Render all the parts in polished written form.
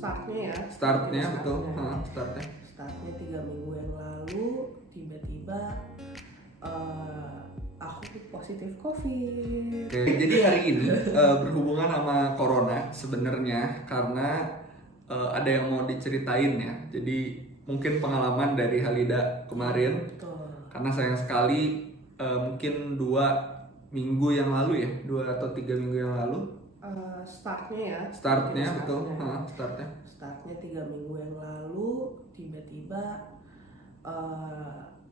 Startnya betul. Startnya 3 minggu yang lalu tiba-tiba aku positif COVID. Oke, jadi hari ini berhubungan sama corona sebenarnya karena ada yang mau diceritain ya. Jadi mungkin pengalaman dari Halida kemarin. Betul. Karena sayang sekali mungkin 2 minggu yang lalu ya, 2 atau 3 minggu yang lalu. Startnya betul. Startnya 3 minggu yang lalu tiba-tiba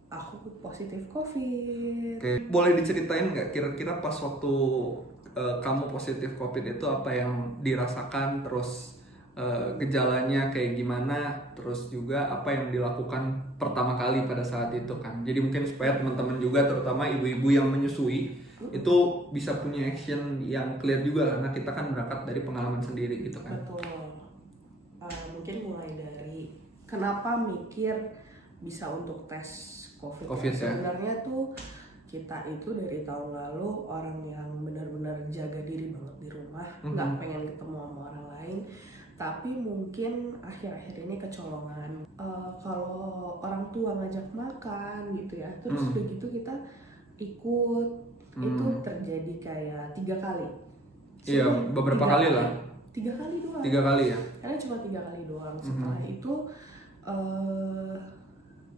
aku positif COVID. Oke, boleh diceritain nggak kira-kira pas waktu kamu positif COVID itu apa yang dirasakan, terus gejalanya kayak gimana, terus juga apa yang dilakukan pertama kali pada saat itu kan. Jadi mungkin supaya teman-teman juga, terutama ibu-ibu yang menyusui, itu bisa punya action yang clear juga karena kita kan berangkat dari pengalaman sendiri gitu kan. Betul. Mungkin mulai dari kenapa mikir bisa untuk tes COVID ya. Sebenarnya tuh kita itu dari tahun lalu orang yang benar-benar jaga diri banget di rumah, nggak pengen ketemu sama orang lain. Tapi mungkin akhir-akhir ini kecolongan. Kalau orang tua ngajak makan gitu ya, terus begitu kita ikut, itu terjadi kayak 3 kali. Iya, beberapa kali lah. 3 kali doang. 3 kali ya? Karena cuma 3 kali doang. Setelah itu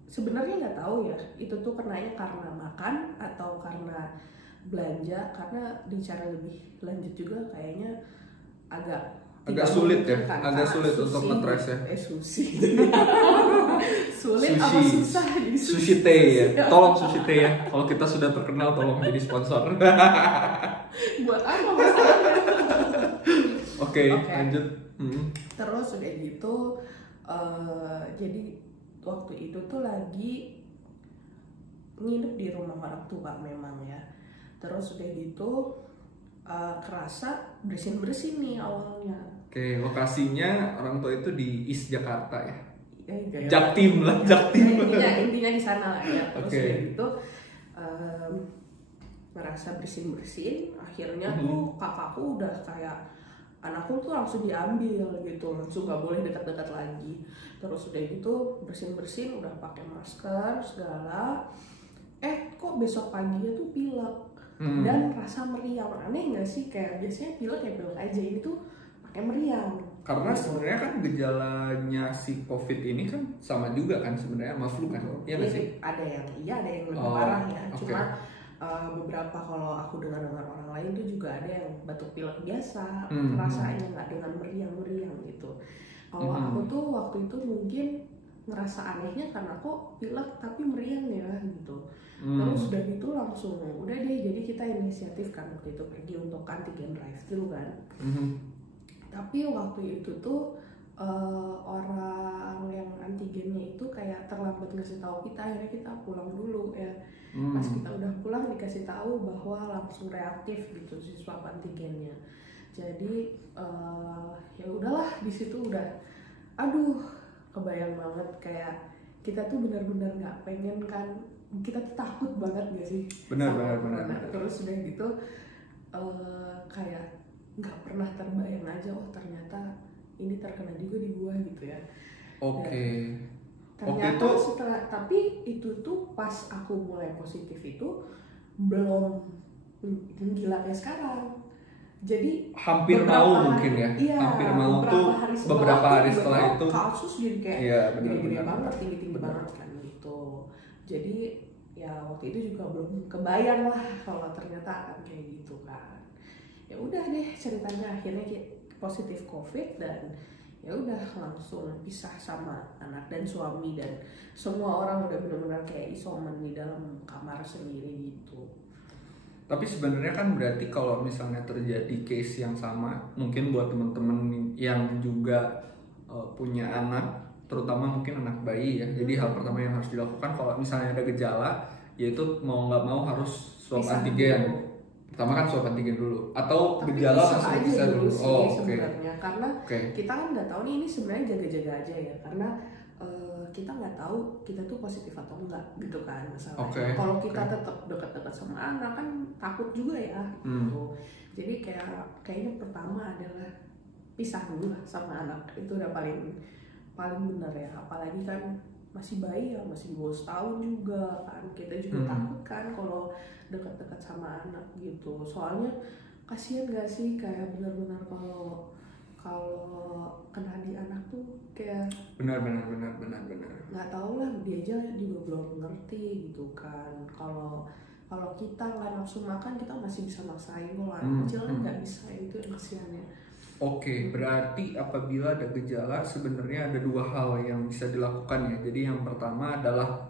sebenarnya nggak tahu ya, itu tuh kenanya karena makan atau karena belanja. Karena bicara lebih lanjut juga kayaknya agak sulit ya, agak sulit untuk nge-trace ya. Sulit apa susah? Sushi Teh ya, tolong Sushi Teh ya. Kalau kita sudah terkenal, tolong jadi sponsor. Buat apa masalahnya? Oke, lanjut. Terus udah gitu, jadi waktu itu tuh lagi nginep di rumah orang tua memang ya. Terus udah gitu kerasa bersin nih awalnya. Oke, lokasinya orang tua itu di East Jakarta ya. Jaktim. Intinya di sana lah ya. Terus udah gitu merasa bersin. Akhirnya tuh kakakku udah kayak anakku tuh langsung diambil gitu, langsung nggak boleh dekat-dekat lagi. Terus udah gitu bersin udah pakai masker segala. Kok besok paginya tuh pilek dan rasa meriang. Aneh nggak sih, kayak biasanya pilek ya pilek aja, ini tuh pakai meriang. Karena sebenarnya kan gejalanya si COVID ini kan sama juga kan sebenarnya sama flu kan, iya nggak sih? Ada yang iya, ada yang lebih parah ya. Cuma beberapa kalau aku dengar orang lain tuh juga ada yang batuk pilek biasa, rasanya nggak dengan meriang gitu. Kalau aku tuh waktu itu mungkin ngerasa anehnya karena kok pilek tapi meriang ya gitu. Terus udah gitu langsung udah deh, jadi kita inisiatif kan waktu itu pergi untuk antigen drive-thru kan. Tapi waktu itu tuh orang yang antigennya itu kayak terlambat ngasih tahu kita, akhirnya kita pulang dulu ya. Pas kita udah pulang dikasih tahu bahwa langsung reaktif gitu si swab antigennya. Jadi ya udahlah, di situ udah aduh kebayang banget kayak kita tuh benar-benar nggak pengen kan, kita tuh takut banget gak sih? Benar. Terus udah gitu kayak nggak pernah terbayang aja, oh ternyata ini terkena juga di gua gitu ya. Ternyata setelah, tapi itu tuh pas aku mulai positif itu belum gila kayak sekarang. Jadi hampir mau mungkin ya. Iya, hampir mau tuh beberapa hari setelah itu kasus jadi kayak gede-gede banget, tinggi-tinggi banget kan gitu. Jadi ya waktu itu juga belum kebayang lah kalau ternyata akan kayak gitu kan. Ya udah deh, ceritanya akhirnya positif COVID dan ya udah langsung pisah sama anak dan suami, dan semua orang udah benar-benar kayak isoman di dalam kamar sendiri gitu. Tapi sebenarnya kan berarti kalau misalnya terjadi case yang sama, mungkin buat teman-teman yang juga punya anak, terutama mungkin anak bayi ya. Jadi hal pertama yang harus dilakukan kalau misalnya ada gejala, yaitu mau nggak mau harus swab antigen. Pertama kan swab antigen dulu, atau tapi gejala langsung bisa dulu. Sebenarnya karena kita kan nggak tahu nih, ini sebenarnya jaga-jaga aja ya, karena kita nggak tahu kita tuh positif atau enggak gitu kan masalahnya. Kalau kita tetap dekat-dekat sama anak kan takut juga ya gitu. Jadi kayaknya pertama adalah pisah dulu lah sama anak, itu udah paling benar ya. Apalagi kan masih bayi ya, masih di bawah setahun juga kan, kita juga takut kan kalau dekat-dekat sama anak gitu. Soalnya kasihan gak sih kayak benar-benar kalau kena di anak tuh kayak benar nggak tahu lah, dia aja juga belum ngerti gitu kan. Kalau kita nggak nafsu makan, kita masih bisa maksain. Kalau anak kecil kan nggak bisa, itu yang kasihannya. Oke, berarti apabila ada gejala sebenarnya ada dua hal yang bisa dilakukan ya. Jadi yang pertama adalah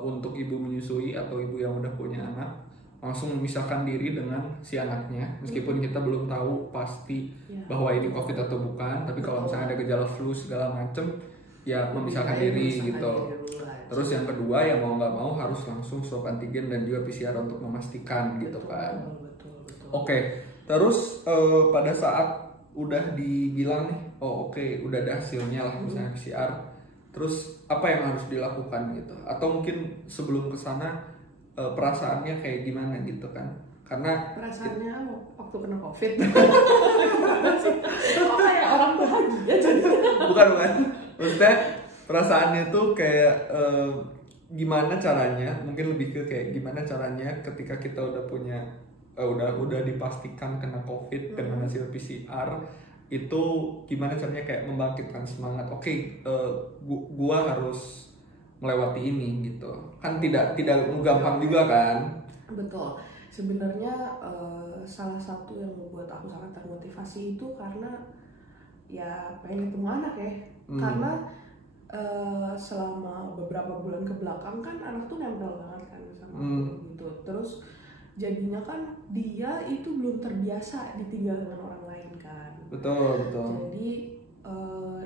untuk ibu menyusui atau ibu yang udah punya anak, langsung memisahkan diri dengan si anaknya, meskipun kita belum tahu pasti bahwa ini COVID atau bukan. Tapi kalau misalnya ada gejala flu segala macem, ya memisahkan diri gitu. Terus yang kedua ya mau nggak mau harus langsung swab antigen dan juga PCR untuk memastikan gitu kan. Oke, terus pada saat udah dibilang nih, udah ada hasilnya lah misalnya PCR, terus apa yang harus dilakukan gitu? Atau mungkin sebelum kesana perasaannya kayak gimana gitu kan? Karena perasaannya waktu kena COVID kok kayak orang bahagia jadi. bukan maksudnya perasaannya tuh kayak gimana caranya, mungkin lebih ke kayak gimana caranya ketika kita udah punya udah dipastikan kena COVID dengan hasil PCR, itu gimana caranya kayak membangkitkan semangat. Gua harus melewati ini gitu kan, tidak gampang juga kan. Betul, sebenarnya salah satu yang membuat aku sangat termotivasi itu karena ya pengen ketemu anak ya. Karena selama beberapa bulan ke belakang kan anak tuh nempel banget kan sama aku gitu. Terus jadinya kan dia itu belum terbiasa ditinggal dengan orang lain kan. Betul. Jadi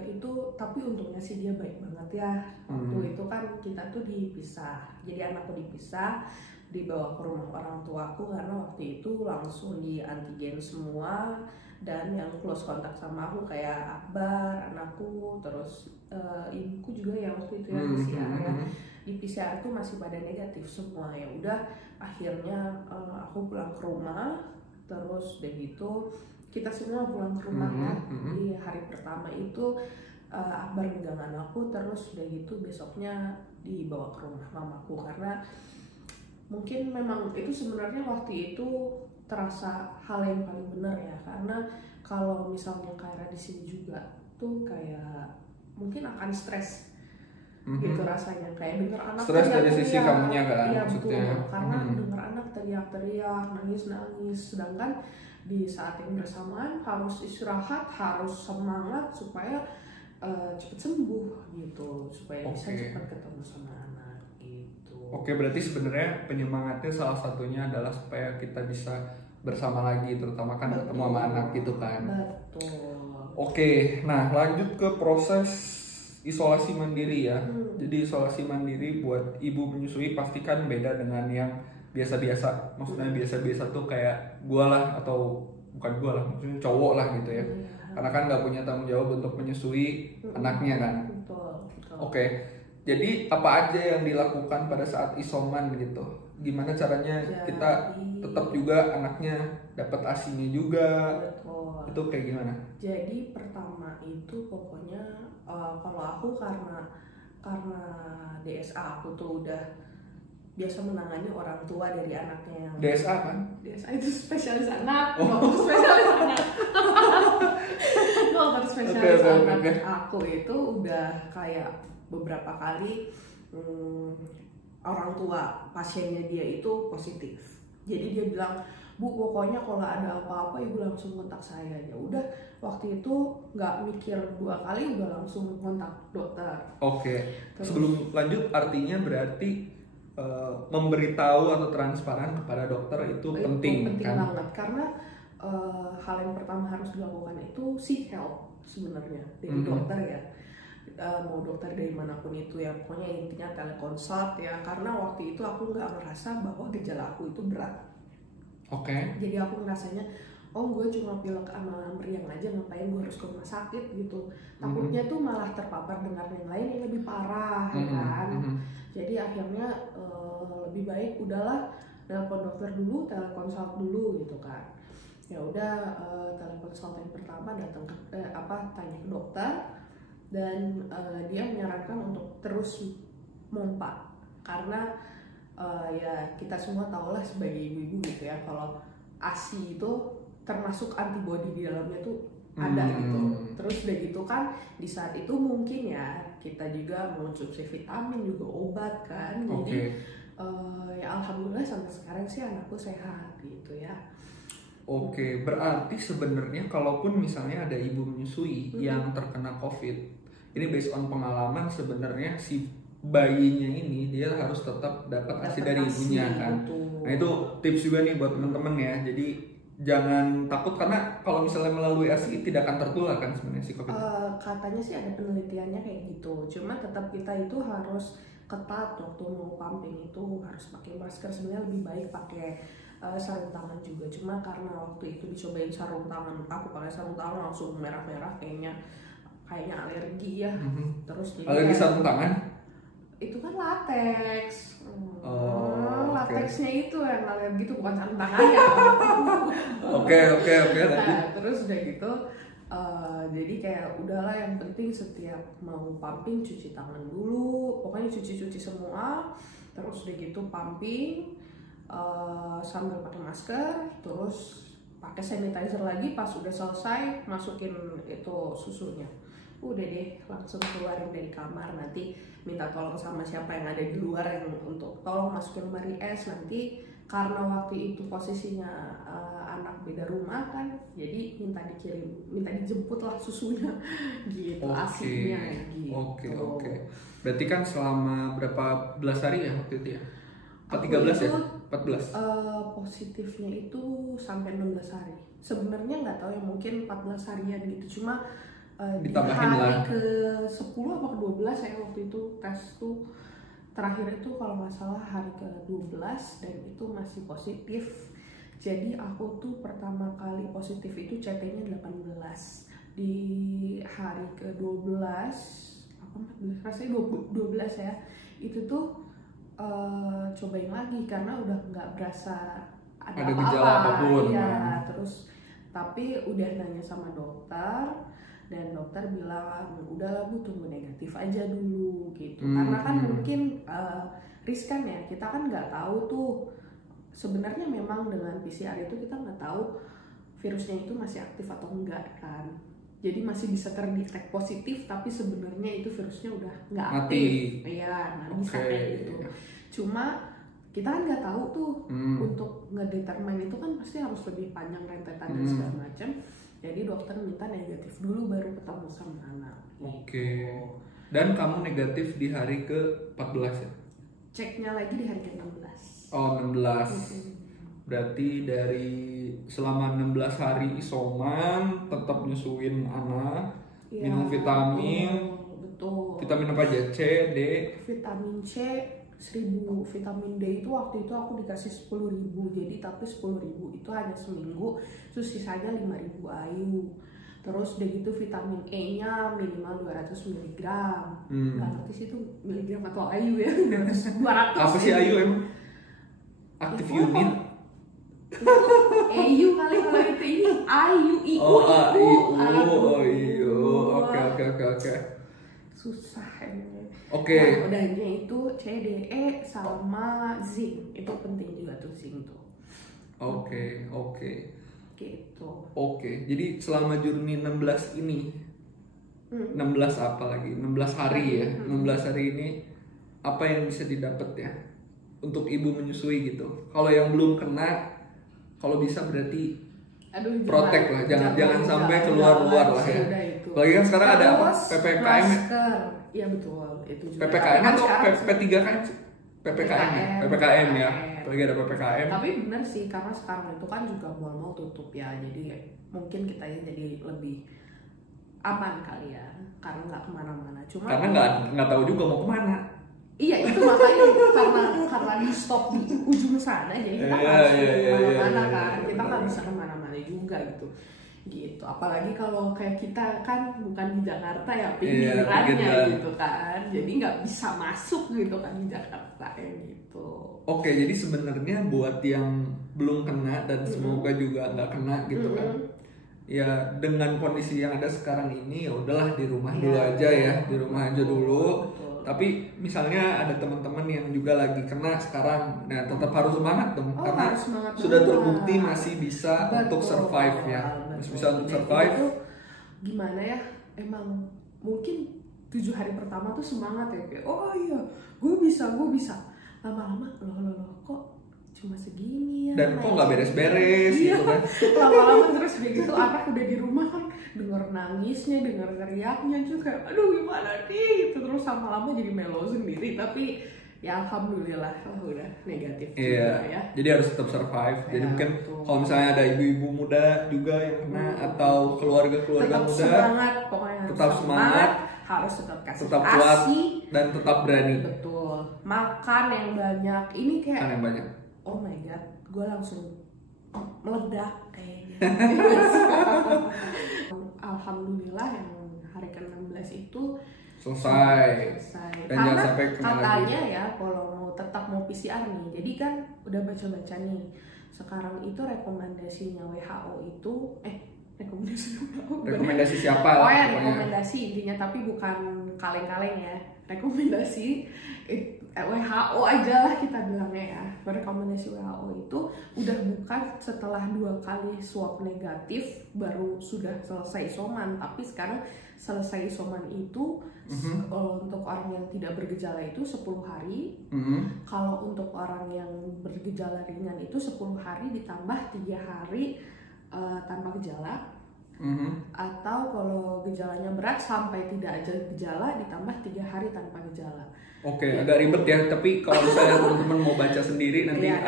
itu, tapi untungnya sih dia baik banget ya. Waktu itu kan kita tuh dipisah, jadi anakku dipisah, dibawa ke rumah orang tuaku karena waktu itu langsung di antigen semua. Dan yang close kontak sama aku kayak Akbar, anakku, terus ibuku juga yang waktu itu yang PCR ya. Di PCR tuh masih pada negatif semua. Ya udah, akhirnya aku pulang ke rumah. Terus udah gitu kita semua pulang ke rumah ya. Di hari pertama itu Akbar megang anakku, terus udah gitu besoknya dibawa ke rumah mamaku. Karena mungkin memang itu sebenarnya waktu itu terasa hal yang paling benar ya, karena kalau misalnya Kaira di sini juga tuh kayak mungkin akan stres gitu rasanya, kayak denger anak stres dari sisi kamunya kan, ya, maksudnya betul, karena denger anak teriak-teriak, nangis, sedangkan di saat yang bersamaan harus istirahat, harus semangat supaya cepat sembuh gitu, supaya bisa cepat ketemu sama anak gitu. Oke, berarti sebenarnya penyemangatnya salah satunya adalah supaya kita bisa bersama lagi, terutama kan ketemu sama anak gitu kan. Betul. Oke, nah lanjut ke proses isolasi mandiri ya. Jadi isolasi mandiri buat ibu menyusui pastikan beda dengan yang biasa-biasa. Maksudnya biasa-biasa tuh kayak gua lah, atau bukan gua lah, maksudnya cowok lah gitu ya. Karena kan nggak punya tanggung jawab untuk menyusui anaknya kan. Betul. Oke. Jadi apa aja yang dilakukan pada saat isoman gitu? Gimana caranya kita tetap juga anaknya dapat ASI-nya juga? Betul. Itu kayak gimana? Jadi pertama itu pokoknya kalau aku karena DSA aku tuh udah biasa menangani orang tua dari anaknya yang DSA kan? DSA itu spesialis anak, spesialis anak. Spesialis anak. Aku itu udah kayak beberapa kali orang tua pasiennya dia itu positif. Jadi dia bilang, Bu, pokoknya kalau ada apa-apa ibu langsung kontak saya. Ya udah, waktu itu nggak mikir 2 kali, udah langsung kontak dokter. Oke. Sebelum lanjut, artinya berarti memberitahu atau transparan kepada dokter itu penting kan? Banget, karena hal yang pertama harus dilakukan itu seek help sebenarnya dari dokter ya. Mau dokter dari manapun itu ya, pokoknya intinya teleconsult ya, karena waktu itu aku nggak ngerasa bahwa gejala aku itu berat. Jadi aku ngerasanya gue cuma pilek sama meriang aja, ngapain gue harus ke rumah sakit gitu. Takutnya tuh malah terpapar dengan yang lain yang lebih parah kan. Jadi akhirnya lebih baik udahlah telepon dokter dulu, teleconsult dulu gitu kan. Ya udah, telekonsultan pertama datang ke tanya ke dokter, dan dia menyarankan untuk terus mompa, karena ya kita semua tahu lah sebagai ibu-ibu gitu ya, kalau ASI itu termasuk antibody di dalamnya tuh ada gitu. Terus udah gitu kan di saat itu mungkin ya kita juga mengonsumsi vitamin juga obat kan, jadi ya alhamdulillah sampai sekarang sih anakku sehat gitu ya. Oke, berarti sebenarnya kalaupun misalnya ada ibu menyusui yang terkena COVID, ini based on pengalaman, sebenarnya si bayinya ini dia harus tetap dapat ASI dari ibunya kan. Betul. Nah itu tips juga nih buat teman-teman ya. Jadi jangan takut, karena kalau misalnya melalui ASI tidak akan tertular kan sebenarnya si COVID. Katanya sih ada penelitiannya kayak gitu. Cuma tetap kita itu harus ketat waktu mau pumping, itu harus pakai masker. Sebenarnya lebih baik pakai sarung tangan juga. Cuma karena waktu itu dicobain sarung tangan, aku pakai sarung tangan langsung merah-merah, kayaknya alergi ya. Terus jadi alergi sarung tangan? Itu kan lateks. Okay. Lateksnya itu yang alergi, itu bukan sarung tangannya. Oke. Nah, terus udah gitu jadi kayak udahlah, yang penting setiap mau pumping cuci tangan dulu, pokoknya cuci semua. Terus udah gitu pumping sambil pakai masker, terus pakai sanitizer lagi. Pas udah selesai masukin itu susunya, udah deh langsung keluarin dari kamar. Nanti minta tolong sama siapa yang ada di luar yang untuk tolong masukin lemari es. Nanti karena waktu itu posisinya anak beda rumah kan, jadi minta dijemput lah susunya gitu, ASI-nya gitu. Oke. Berarti kan selama berapa belas hari ya waktu itu ya? 13 ya? 14? Positifnya itu sampai 16 hari. Sebenarnya nggak tahu ya, mungkin 14 harian gitu. Cuma di hari ke 10 apa ke 12 saya waktu itu tes tuh, terakhir itu kalau nggak salah hari ke 12, dan itu masih positif. Jadi aku tuh pertama kali positif itu CT-nya 18. Di hari ke 12 apa 14, rasanya 12 ya, itu tuh cobain lagi karena udah nggak berasa ada gejala apapun ya. Terus tapi udah nanya sama dokter, dan dokter bilang udahlah Bu, tunggu negatif aja dulu gitu. Karena kan mungkin riskan ya, kita kan nggak tahu tuh sebenarnya. Memang dengan PCR itu kita nggak tahu virusnya itu masih aktif atau enggak kan, jadi masih bisa terdetek positif tapi sebenarnya itu virusnya udah nggak aktif. Iya, nah bisa kayak gitu. Cuma kita kan nggak tahu tuh untuk ngedetermine itu kan pasti harus lebih panjang rentetan dan segala macam. Jadi dokter minta negatif dulu baru ketemu sama anak. Oke. Dan kamu negatif di hari ke-14 ya? Ceknya lagi di hari ke-16. Oh, 16. Berarti dari selama 16 hari isoman tetap nyusuin anak, ya, minum vitamin. Betul. Vitamin apa aja? C, D? Vitamin C 1000, vitamin D itu waktu itu aku dikasih 10.000, jadi tapi 10.000 itu hanya seminggu, terus sisanya 5.000 IU. Terus udah gitu vitamin E nya minimal 200 mg. Gak ngerti sih itu miligram atau IU ya. 200. Apa sih IU emang? Active unit? EU kali kalau itu, ini IU. Oke. Susah ini. Oke. Nah, udahnya itu C, D, E sama zinc. Itu penting juga tuh zinc tuh. Oke. Gitu. Oke. Jadi selama journey 16 ini 16 apa lagi? 16 hari ya. 16 hari ini apa yang bisa didapat ya untuk ibu menyusui gitu. Kalau yang belum kena, kalau bisa berarti protect lah, jangan sampai keluar-luar lah ya. Apalagi kan sekarang ada apa? PPKM. Iya betul, itu juga. PPKM atau P3K? PPKM ya. Apalagi ada PPKM. Tapi benar sih, karena sekarang itu kan juga mal-mal tutup ya, jadi mungkin kita jadi lebih aman kali ya, karena nggak kemana-mana. Cuma karena nggak tahu juga mau kemana. Iya, itu makanya karena di stop di ujung sana, jadi kita nggak bisa kemana-mana kan, kita nggak bisa kemana-mana juga gitu. gitu. Apalagi kalau kayak kita kan bukan di Jakarta ya, pinggirannya gitu kan, jadi nggak bisa masuk gitu kan di Jakarta gitu. Oke, jadi sebenarnya buat yang belum kena dan semoga juga nggak kena gitu kan, ya dengan kondisi yang ada sekarang ini ya udahlah di rumah dulu aja ya, di rumah aja dulu. Tapi misalnya ada teman-teman yang juga lagi kena sekarang, nah tetap harus semangat dong, karena semangat sudah terbukti masih bisa untuk survive ya, masih bisa untuk survive. Itu gimana ya? Emang mungkin 7 hari pertama tuh semangat ya, kayak oh iya, gue bisa. Lama-lama loh kok cuma segini ya. Dan kok nggak beres-beres gitu kan? Lama-lama terus kayak gitu, anak udah di rumah kan dengar nangisnya, dengar teriaknya juga, aduh gimana nih gitu, terus lama-lama jadi melo sendiri. Tapi ya alhamdulillah udah negatif juga ya. Jadi harus tetap survive. Jadi mungkin kalau misalnya ada ibu-ibu muda juga yang kena atau keluarga-keluarga muda, semangat, pokoknya tetap semangat, harus tetap kasih tetap kuat dan tetap berani. Betul. Makan yang banyak. Ini kayak makan yang banyak. Oh my god, gue langsung meledak kayaknya. Alhamdulillah yang hari ke-16 itu selesai. Dan karena jangan sampai katanya ya kalau tetap mau PCR nih, jadi kan udah baca-baca nih sekarang itu rekomendasinya WHO itu rekomendasi siapa lah? Oh ya, rekomendasi intinya, tapi bukan kaleng-kaleng ya. Rekomendasi WHO aja lah kita bilangnya ya. Rekomendasi WHO itu udah bukan setelah 2 kali swab negatif baru sudah selesai isoman, tapi sekarang selesai isoman itu untuk orang yang tidak bergejala itu 10 hari. Kalau untuk orang yang bergejala ringan itu 10 hari ditambah 3 hari tanpa gejala. Atau kalau gejalanya berat sampai tidak ada gejala ditambah 3 hari tanpa gejala. Oke, agak ribet ya, tapi kalau misalnya teman-teman mau baca sendiri nanti ya,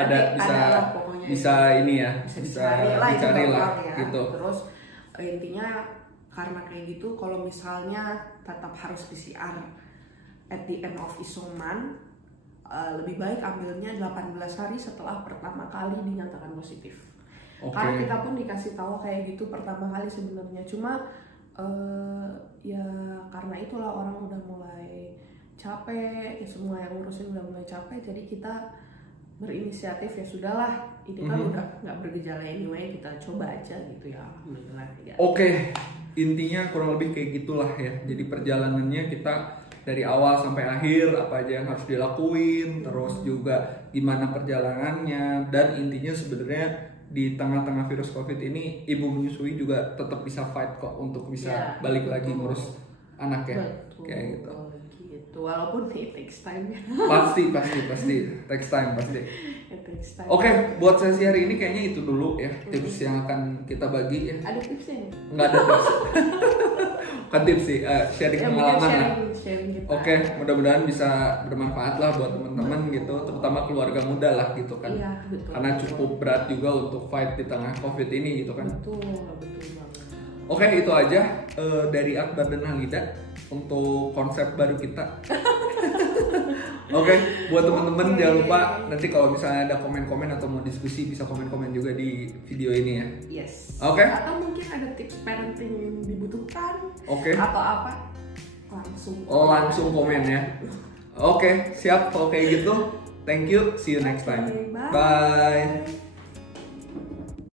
bisa ini ya, bisa dicari lah ya. Gitu. Terus intinya karena kayak gitu, kalau misalnya tetap harus PCR at the end of isoman, lebih baik ambilnya 18 hari setelah pertama kali dinyatakan positif. Karena kita pun dikasih tahu kayak gitu pertama kali sebenarnya, cuma ya karena itulah orang udah mulai capek, ya semua yang ngurusin udah mulai capek, jadi kita berinisiatif ya sudahlah, ini kan udah nggak bergejala anyway, kita coba aja gitu ya. Alhamdulillah. Oke, intinya kurang lebih kayak gitulah ya. Jadi perjalanannya kita dari awal sampai akhir apa aja yang harus dilakuin, terus juga gimana perjalanannya, dan intinya sebenarnya di tengah-tengah virus COVID ini ibu menyusui juga tetap bisa fight kok untuk bisa balik lagi ngurus anak ya. Kayak gitu. Walaupun it takes time ya. Pasti takes time pasti. Oke, buat sesi hari ini kayaknya itu dulu ya tips yang akan kita bagi ya. Ada tipsnya nih? Nggak ada tips. Bukan tips sih, sharing pengalaman lah. Oke, mudah-mudahan bisa bermanfaat lah buat teman-teman gitu, terutama keluarga muda lah gitu kan. Iya, betul. Karena cukup berat juga untuk fight di tengah COVID ini gitu kan. Betul banget. Oke, itu aja dari Akbar dan Halida untuk konsep baru kita. Oke, buat teman-teman jangan lupa nanti kalau misalnya ada komen-komen atau mau diskusi bisa komen-komen juga di video ini ya. Yes. Oke. Atau mungkin ada tips parenting yang dibutuhkan. Oke. Atau apa? Langsung. Langsung komen ya. Oke, siap kalau kayak gitu. Thank you. See you next time. Bye.